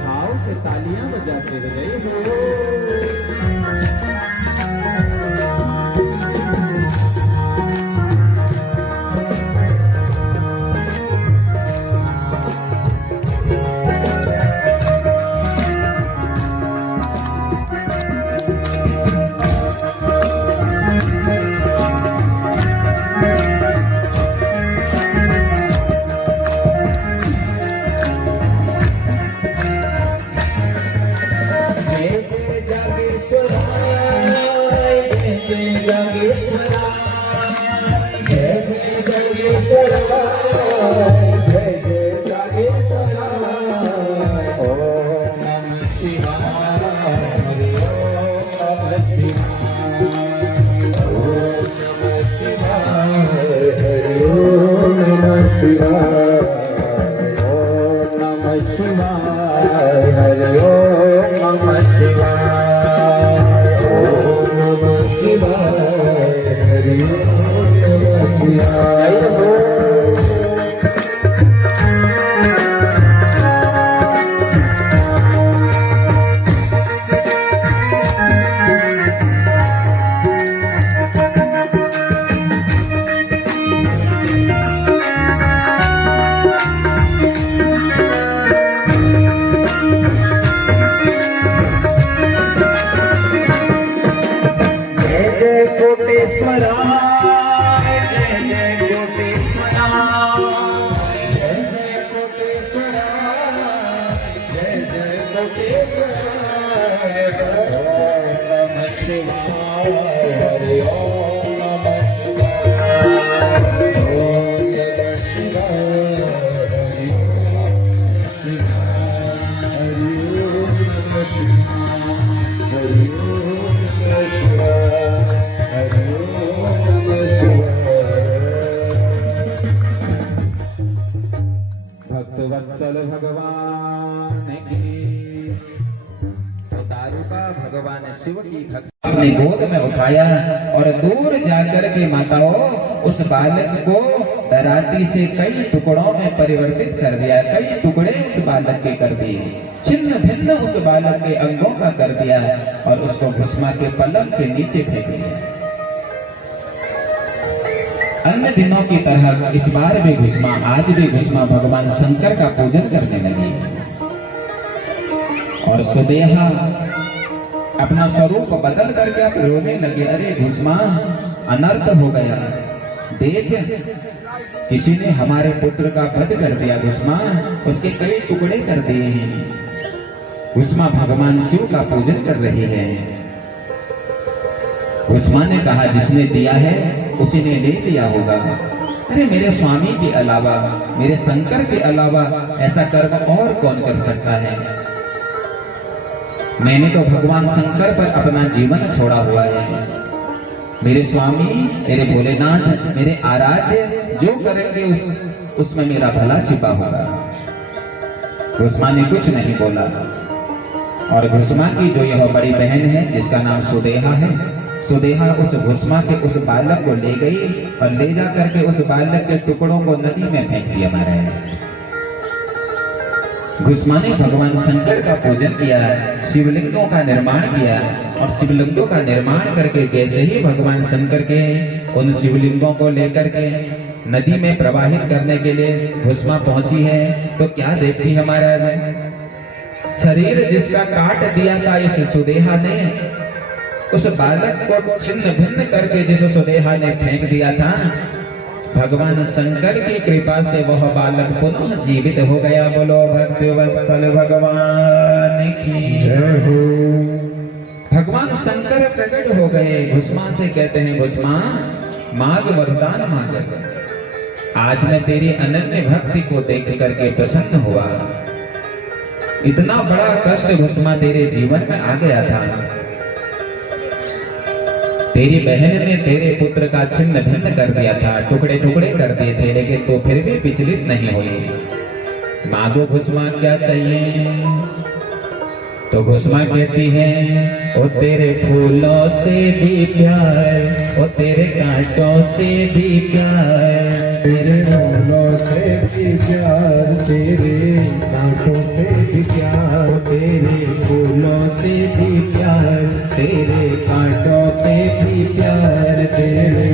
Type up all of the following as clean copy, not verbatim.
भाव से तालियां बजाते रहे हो। भक्तवत्सल भगवान की तो दारू का भगवान शिव की भक्ति अपनी गोद में उठाया और दूर जाकर के माताओं उस बालक को धराती से कई टुकड़ों में परिवर्तित कर दिया। कई टुकड़े उस बालक के कर दिए, छिन्न भिन्न उस बालक के अंगों का कर दिया और उसको भस्मा के पलंग के नीचे फेंक दिया। अन्य दिनों की तरह इस बार भी भस्मा, आज भी भस्मा भगवान शंकर का पूजन करने लगी और सुदेहा अपना स्वरूप बदल करके आप रोने लगे। अरे भस्मा, अनर्थ हो गया, देख किसी ने हमारे पुत्र का वध कर दिया। भस्मा, उसके कई टुकड़े कर दिए हैं। भस्मा भगवान शिव का पूजन कर रही है। भस्मा ने कहा जिसने दिया है उसी ने ले लिया होगा। अरे मेरे स्वामी के अलावा, मेरे शंकर के अलावा ऐसा कर्म और कौन कर सकता है? मैंने तो भगवान शंकर पर अपना जीवन छोड़ा हुआ है। मेरे स्वामी, मेरे भोलेनाथ, मेरे आराध्य जो करेंगे उसमें मेरा भला छिपा होगा। भस्मा ने कुछ नहीं बोला और भस्मा की जो यह बड़ी बहन है जिसका नाम सुदेहा है, सुदेहा उस भस्मा के उस बालक को ले गई और ले जा करके उस बालक के टुकड़ों को नदी में फेंक दिया। महाराज, भस्मा ने भगवान शंकर का पूजन किया, शिवलिंगों का निर्माण किया और शिवलिंगों का निर्माण करके जैसे ही भगवान शंकर के उन शिवलिंगों को लेकर के नदी में प्रवाहित करने के लिए भस्मा पहुंची है तो क्या देखती है महाराज? शरीर जिसका काट दिया था इस सुदेहा ने, उस बालक को छिन्न भिन्न करके जिस सुदेहा ने फेंक दिया था, भगवान शंकर की कृपा से वह बालक पुनः जीवित हो गया। बोलो भक्तवत्सल भगवान की जय हो। भगवान शंकर प्रकट हो गए। भस्मा से कहते हैं, भस्मा मांग वरदान मांग। आज मैं तेरी अनन्य भक्ति को देख करके प्रसन्न हुआ। इतना बड़ा कष्ट भस्मा तेरे जीवन में आ गया था। तेरी बहन ने तेरे पुत्र का छिन्न भिन्न कर दिया था, टुकड़े टुकड़े कर दिए थे, लेकिन तो फिर भी विचलित नहीं हुई। मांगो भस्मा क्या चाहिए? तो कुसुमा कहती है ओ तेरे फूलों से भी प्यार, ओ तेरे कांटों से भी प्यार, तेरे फूलों से भी प्यार, तेरे कांटों से भी प्यार, तेरे फूलों से भी प्यार, तेरे कांटों से भी प्यार, तेरे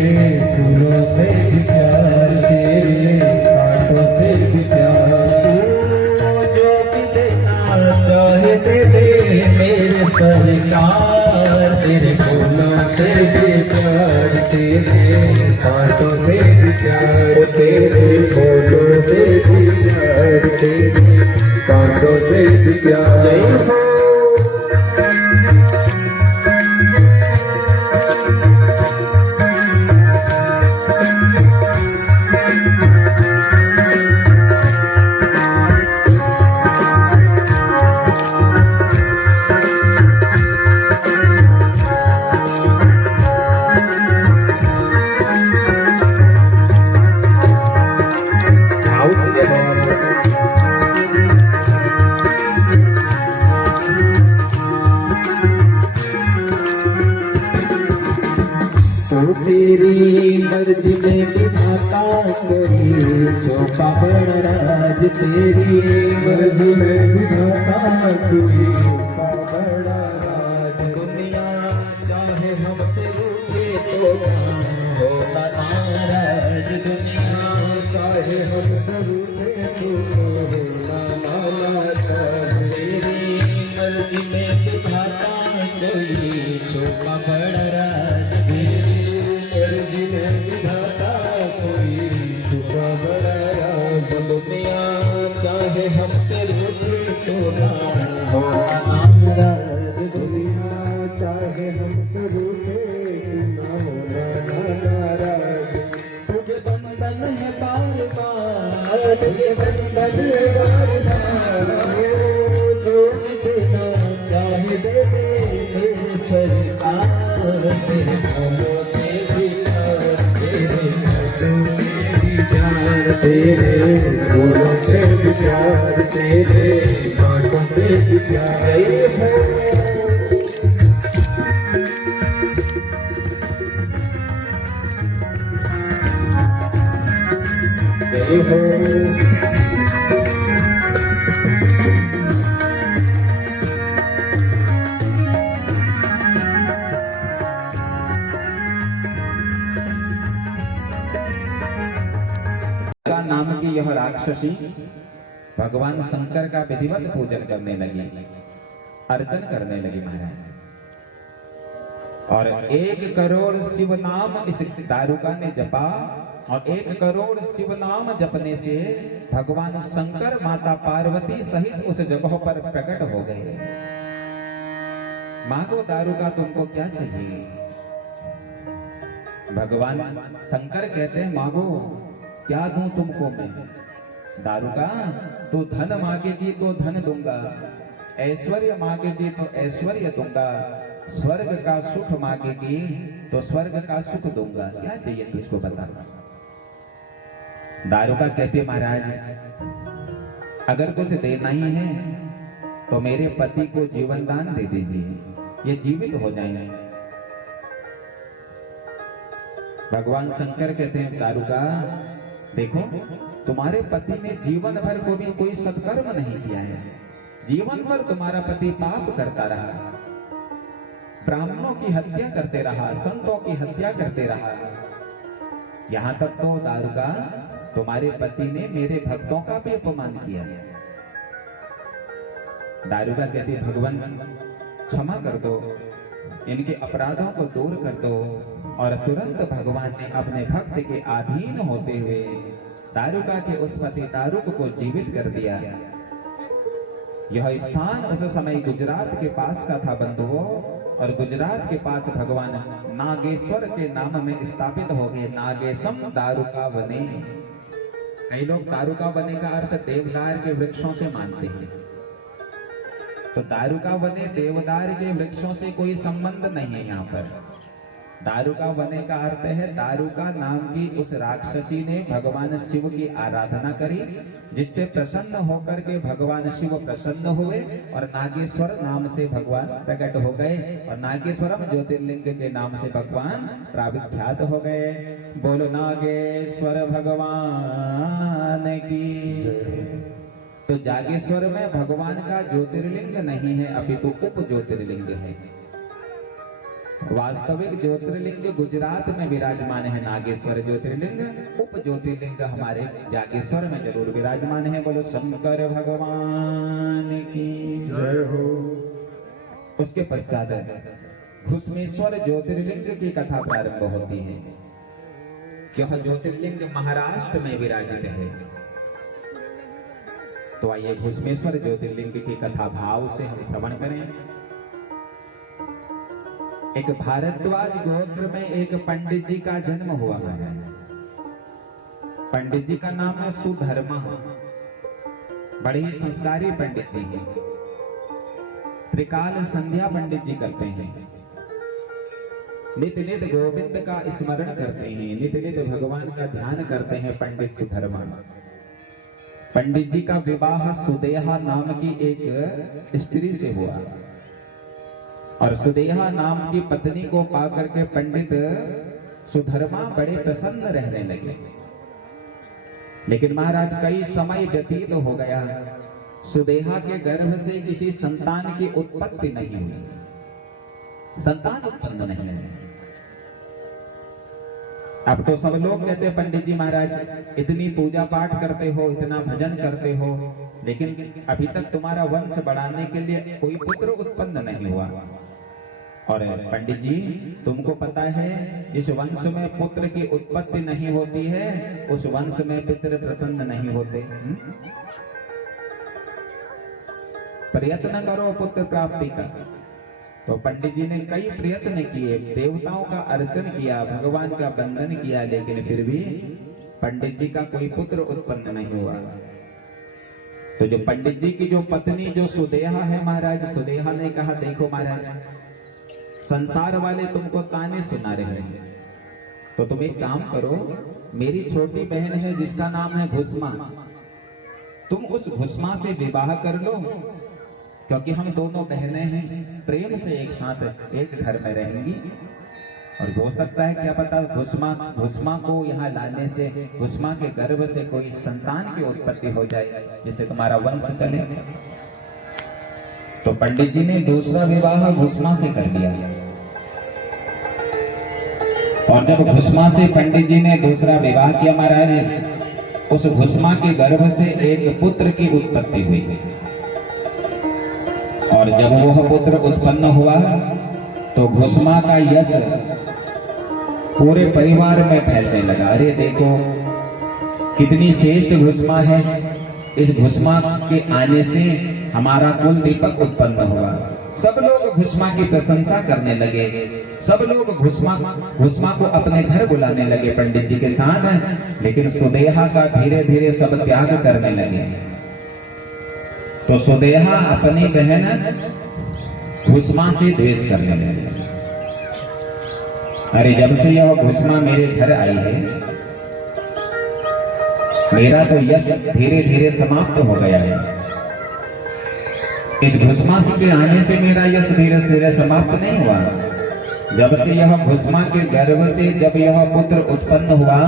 फूलों से भी प्यार, तेरे कांटों से भी प्यार। जो भी देना चाहे दे दे मेरे सरकार, तेरे फूलों से भी प्यार, तेरे कांटों से भी प्यार, तेरे फूलों से भी प्यार, तेरे कांटों से भी प्यार। तेरी मर्जी में विधाता कोई छोटा बड़ा राज, तेरी मर्जी में विधाता कोई छोटा बड़ा राज। दुनिया चाहे हमसे रूठे तो होता नाराज, दुनिया चाहे हमसे रूठे तो होता नाराज। तेरी मर्जी में विधाता कोई छोटा बड़ा राज, मर्जी में विधाता कोई छोटा बड़ा राज। दुनिया चाहे हमसे रूठे तो होता नाराज, दुनिया चाहे हमसे रूठे ना होना नाराज। तुझे बंधन है बार बार, तुझे बंधन बार बार, जो देना चाहे दे दे मेरे सरकार, तेरे फूलों से भी प्यार, तेरे कांटों से भी प्यार, तेरे फूलों से भी प्यार, तेरे कांटों से भी प्यार है। जय हो का नाम की यह राक्षसी भगवान शंकर का विधिवत पूजन करने लगी, अर्चन करने लगी महाराज। और 1 करोड़ शिव नाम इस दारुका ने जपा, और 1 करोड़ शिव नाम जपने से भगवान शंकर माता पार्वती सहित उस जगह पर प्रकट हो गए। मांगो दारुका तुमको क्या चाहिए? भगवान शंकर कहते हैं मांगो, क्या दूं तुमको मैं? दारुका तो धन मांगेगी तो धन दूंगा, ऐश्वर्य मांगेगी तो ऐश्वर्य दूंगा, स्वर्ग का सुख मांगेगी तो स्वर्ग का सुख दूंगा, क्या चाहिए तुझको बता। दारुका कहते महाराज अगर कुछ देना ही है तो मेरे पति को जीवन दान दे दीजिए, ये जीवित हो जाएंगे। भगवान शंकर कहते हैं दारुका देखो, तुम्हारे पति ने जीवन भर को भी कोई सत्कर्म नहीं किया है, जीवन भर तुम्हारा पति पाप करता रहा, ब्राह्मणों की हत्या करते रहा, संतों की हत्या करते रहा। यहां तक तो दारुका तुम्हारे पति ने मेरे भक्तों का भी अपमान किया। दारुका कहती भगवान क्षमा कर दो, इनके अपराधों को दूर कर दो। और तुरंत भगवान ने अपने भक्त के अधीन होते हुए दारुका के उस पति दारुक को जीवित कर दिया। यह स्थान उस समय गुजरात के पास का था बंधुओं, और गुजरात के पास भगवान नागेश्वर के नाम में स्थापित हो गए। नागेशम दारुका वने। कई लोग दारुका वने का अर्थ देवदार के वृक्षों से मानते हैं, तो दारुका वने देवदार के वृक्षों से कोई संबंध नहीं है। यहाँ पर दारुका बने का अर्थ है दारुका नाम की उस राक्षसी ने भगवान शिव की आराधना करी, जिससे प्रसन्न होकर के भगवान शिव प्रसन्न हुए और नागेश्वर नाम से भगवान प्रकट हो गए और नागेश्वरम ज्योतिर्लिंग के नाम से भगवान प्राविख्यात हो गए। बोलो नागेश्वर भगवान की। तो जागेश्वर में भगवान का ज्योतिर्लिंग नहीं है, अपितु उप ज्योतिर्लिंग है। वास्तविक ज्योतिर्लिंग गुजरात में विराजमान है नागेश्वर ज्योतिर्लिंग, उप ज्योतिर्लिंग हमारे जागेश्वर में जरूर विराजमान है। बोलो शंकर भगवान की जय हो। उसके पश्चात घुस्मेश्वर ज्योतिर्लिंग की कथा प्रारंभ होती है। यह ज्योतिर्लिंग महाराष्ट्र में विराजित है। तो आइए घुस्मेश्वर ज्योतिर्लिंग की कथा भाव से हम श्रवण करें। एक भारद्वाज गोत्र में एक पंडित जी का जन्म हुआ है। पंडित जी का नाम है सुधर्मा। बड़े ही संस्कारी पंडित जी हैं। त्रिकाल संध्या पंडित जी करते हैं। नित्य नित्य गोविंद का स्मरण करते हैं, नित्य नित्य भगवान का ध्यान करते हैं पंडित सुधर्मा। पंडित जी का विवाह सुदेहा नाम की एक स्त्री से हुआ और सुदेहा नाम की पत्नी को पाकर के पंडित सुधर्मा बड़े प्रसन्न रहने लगे। लेकिन महाराज कई समय व्यतीत हो गया, सुदेहा के गर्भ से किसी संतान की उत्पत्ति नहीं हुई, संतान उत्पन्न नहीं हुई। अब तो सब लोग कहते हैं पंडित जी महाराज इतनी पूजा पाठ करते हो, इतना भजन करते हो, लेकिन अभी तक तुम्हारा वंश बढ़ाने के लिए कोई पुत्र उत्पन्न नहीं हुआ। और पंडित जी तुमको पता है जिस वंश में पुत्र की उत्पत्ति नहीं होती है उस वंश में पितृ प्रसन्न नहीं होते। प्रयत्न करो पुत्र प्राप्ति का। तो पंडित जी ने कई प्रयत्न किए, देवताओं का अर्चन किया, भगवान का वंदन किया, लेकिन फिर भी पंडित जी का कोई पुत्र उत्पन्न नहीं हुआ। तो जो पंडित जी की जो पत्नी जो सुदेहा है महाराज, सुदेहा ने कहा देखो महाराज संसार वाले तुमको ताने सुना रहे हैं, तो तुम एक काम करो, मेरी छोटी बहन है जिसका नाम है घुस्मा, तुम उस घुस्मा से विवाह कर लो, क्योंकि हम दोनों बहनें हैं, प्रेम से एक साथ एक घर में रहेंगी। और हो सकता है क्या पता घुस्मा को यहाँ लाने से घुस्मा के गर्भ से कोई संतान की उत्पत्ति हो जाए जिससे तुम्हारा वंश चले। तो पंडित जी ने दूसरा विवाह घुस्मा से कर दिया। और जब घुस्मा से पंडित जी ने दूसरा विवाह किया महाराज, उस घुस्मा के गर्भ से एक पुत्र की उत्पत्ति हुई। और जब वह पुत्र उत्पन्न हुआ तो घुस्मा का यश पूरे परिवार में फैलने लगा। अरे देखो कितनी श्रेष्ठ घुस्मा है, इस घुस्मा के आने से हमारा कुल दीपक उत्पन्न हुआ। सब लोग घुस्मा की प्रशंसा करने लगे, सब लोग घुस्मा को अपने घर बुलाने लगे पंडित जी के साथ। लेकिन सुदेहा का धीरे धीरे सब त्याग करने लगे। तो सुदेहा अपनी बहन घुस्मा से द्वेष करने लगे। अरे जब से यह घुस्मा मेरे घर आई है, मेरा तो यश धीरे धीरे समाप्त हो गया है। इस घुस्मा के आने से मेरा यश धीरे धीरे समाप्त नहीं हुआ। जब से यह घुस्मा के गर्भ से जब यह पुत्र उत्पन्न हुआ,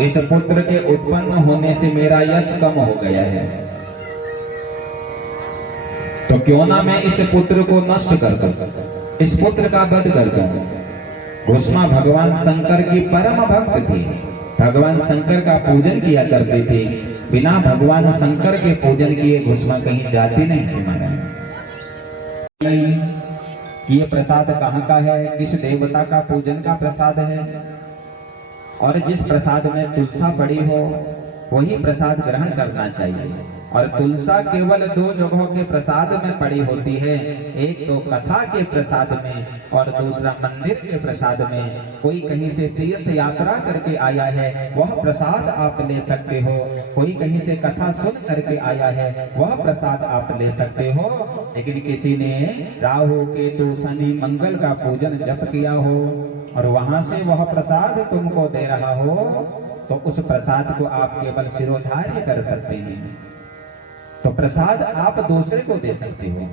इस पुत्र के उत्पन्न होने से मेरा यश कम हो गया है। तो क्यों ना मैं इस पुत्र को नष्ट कर दूं, इस पुत्र का वध कर दूं। घुस्मा भगवान शंकर की परम भक्त थी, भगवान शंकर का पूजन किया करती थी। बिना भगवान शंकर के पूजन किए घुस्मा कहीं जाती नहीं थी महाराज। ये प्रसाद कहाँ का है, किस देवता का पूजन का प्रसाद है, और जिस प्रसाद में तुलसा पड़ी हो वही प्रसाद ग्रहण करना चाहिए। और तुलसा केवल दो जगहों के प्रसाद में पड़ी होती है, एक तो कथा के प्रसाद में और दूसरा मंदिर के प्रसाद में। कोई कहीं से तीर्थ यात्रा करके आया है वह प्रसाद आप ले सकते हो, कोई कहीं से कथा सुन करके आया है वह प्रसाद आप ले सकते हो। लेकिन किसी ने राहु केतु शनि मंगल का पूजन जप किया हो और वहां से वह प्रसाद तुमको दे रहा हो तो उस प्रसाद को आप केवल सिरोधार्य कर सकते हैं। तो प्रसाद आप दूसरे को दे सकते हो।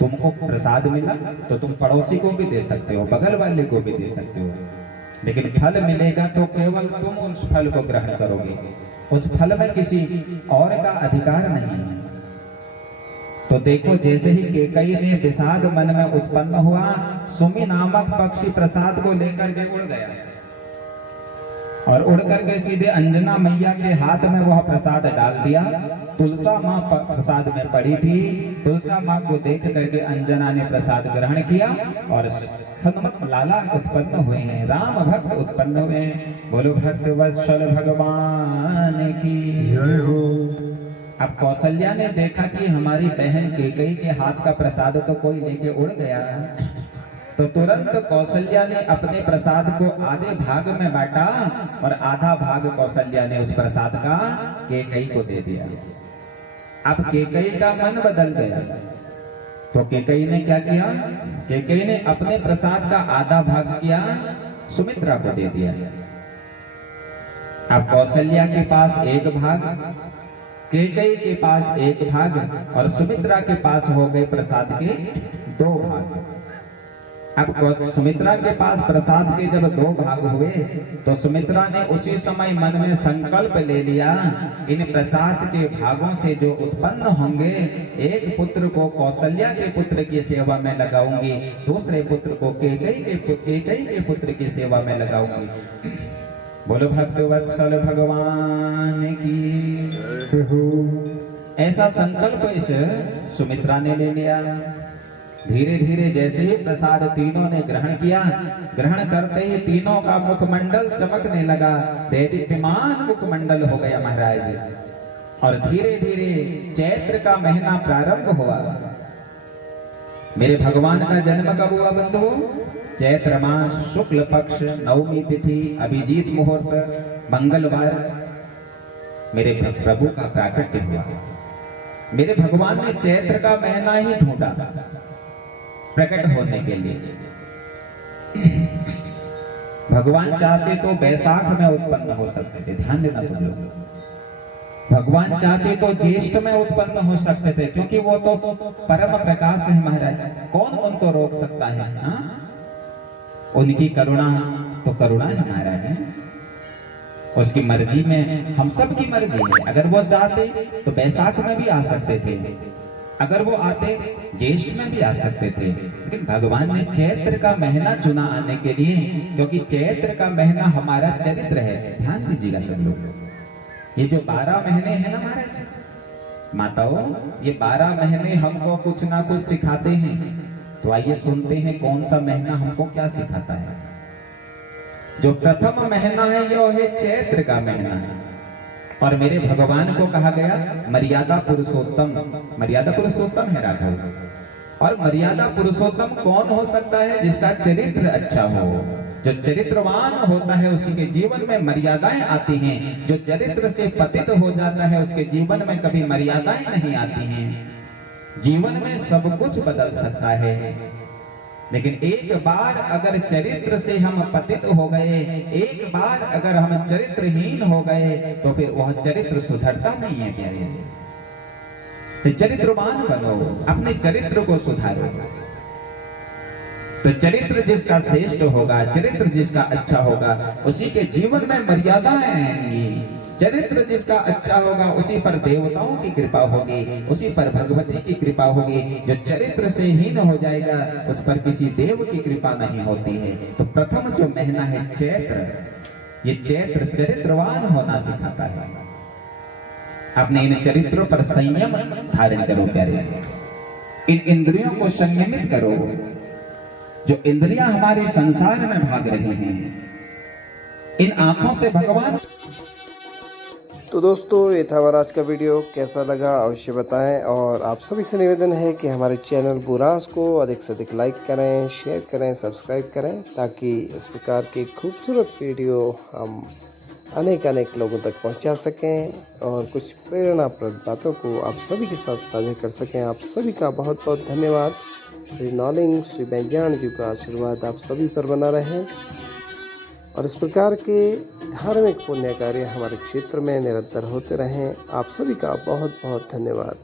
तुमको प्रसाद मिला तो तुम पड़ोसी को भी दे सकते हो, बगल वाले को भी दे सकते हो, लेकिन फल मिलेगा तो केवल तुम उस फल को ग्रहण करोगे। उस फल में किसी और का अधिकार नहीं है। तो देखो, जैसे ही केकई ने विषाद मन में उत्पन्न हुआ, सुमि नामक पक्षी प्रसाद को लेकर के उड़ गया और उड़ करके सीधे अंजना मैया के हाथ में वह प्रसाद डाल दिया। तुलसा माँ प्रसाद में पड़ी थी। तुलसा माँ को देख करके अंजना ने प्रसाद ग्रहण किया और हनुमत लाला उत्पन्न हुए हैं, राम भक्त उत्पन्न हुए हैं। बोलो भक्त वत्सल भगवान की जय हो। अब कौशल्या ने देखा कि हमारी बहन केकई के हाथ का प्रसाद तो कोई लेके उड़ गया, तो तुरंत कौशल्या ने अपने प्रसाद को आधे भाग में बांटा और आधा भाग कौशल्या ने उस प्रसाद का केकई को दे दिया। अब केकई का मन बदल गया, तो केकई ने क्या किया? केकई ने अपने प्रसाद का आधा भाग किया, सुमित्रा को दे दिया। अब कौशल्या के पास एक भाग, केकई के पास एक भाग और सुमित्रा के पास हो गए प्रसाद के दो भाग। अब सुमित्रा के पास प्रसाद के जब दो भाग हुए तो सुमित्रा ने उसी समय मन में संकल्प ले लिया, इन प्रसाद के भागों से जो उत्पन्न होंगे, एक पुत्र को कौशल्या के पुत्र की सेवा में लगाऊंगी, दूसरे पुत्र को केकई के पुत्र की सेवा में लगाऊंगी। बोलो भक्त वत्सल भगवान की। ऐसा संकल्प इस सुमित्रा ने ले लिया। धीरे धीरे जैसे ही प्रसाद तीनों ने ग्रहण किया, ग्रहण करते ही तीनों का मुखमंडल चमकने लगा, देदीप्यमान मुखमंडल हो गया महाराज। और धीरे धीरे चैत्र का महीना प्रारंभ हुआ। मेरे भगवान का जन्म कब हुआ बंधुओं? चैत्र मास शुक्ल पक्ष नवमी तिथि अभिजीत मुहूर्त मंगलवार मेरे प्रभु का प्राकट्य हुआ। मेरे भगवान ने चैत्र का महीना ही ढूंढा प्रकट होने के लिए। भगवान चाहते तो बैसाख में उत्पन्न हो सकते थे, ध्यान देना सब लोग। भगवान चाहते तो ज्येष्ठ में उत्पन्न हो सकते थे, क्योंकि वो तो परम प्रकाश है महाराज, कौन उनको रोक सकता है? हाँ, उनकी करुणा तो करुणा है महाराज। उसकी मर्जी में हम सब की मर्जी है। अगर वो चाहते तो बैसाख में भी आ सकते थे, अगर वो आते ज्येष्ठ में भी आ सकते थे, लेकिन भगवान ने चैत्र का महीना चुना आने के लिए, क्योंकि चैत्र का महीना हमारा चरित्र है। ध्यान दीजिएगा सब लोग। ये जो 12 महीने हैं ना महाराज माताओं, ये 12 महीने हमको कुछ ना कुछ सिखाते हैं। तो आइए सुनते हैं कौन सा महीना हमको क्या सिखाता है। जो प्रथम महीना है यह है चैत्र का महीना है, और मेरे भगवान को कहा गया मर्यादा पुरुषोत्तम। मर्यादा पुरुषोत्तम है राघव। और मर्यादा पुरुषोत्तम कौन हो सकता है? जिसका चरित्र अच्छा हो। जो चरित्रवान होता है उसी के जीवन में मर्यादाएं आती हैं। जो चरित्र से पतित हो जाता है उसके जीवन में कभी मर्यादाएं नहीं आती हैं। जीवन में सब कुछ बदल सकता है, लेकिन एक बार अगर चरित्र से हम पतित हो गए, एक बार अगर हम चरित्रहीन हो गए, तो फिर वह चरित्र सुधरता नहीं है प्यारे। तो चरित्रवान बनो, अपने चरित्र को सुधारो। तो चरित्र जिसका श्रेष्ठ होगा, चरित्र जिसका अच्छा होगा, उसी के जीवन में मर्यादाएं आएंगी। चरित्र जिसका अच्छा होगा उसी पर देवताओं की कृपा होगी, उसी पर भगवती की कृपा होगी। जो चरित्र से हीन हो जाएगा उस पर किसी देव की कृपा नहीं होती है। तो प्रथम जो महीना है चैत्र, ये चैत्र चरित्रवान होना सिखाता है। अपने इन चरित्रों पर संयम धारण करो प्यारे। इन इंद्रियों को संयमित करो। जो इंद्रियां हमारे संसार में भाग रही हैं, इन आंखों से भगवान। तो दोस्तों, ये था हमारा आज का वीडियो। कैसा लगा अवश्य बताएं, और आप सभी से निवेदन है कि हमारे चैनल बुरांस को अधिक से अधिक लाइक करें, शेयर करें, सब्सक्राइब करें, ताकि इस प्रकार की खूबसूरत वीडियो हम अनेक लोगों तक पहुंचा सकें और कुछ प्रेरणाप्रद बातों को आप सभी के साथ साझा कर सकें। आप सभी का बहुत बहुत धन्यवाद। श्री नौलिंग श्री बैजान जी का आशीर्वाद आप सभी पर बना रहे। और इस प्रकार के धार्मिक पुण्य कार्य हमारे क्षेत्र में निरंतर होते रहें। आप सभी का बहुत बहुत धन्यवाद।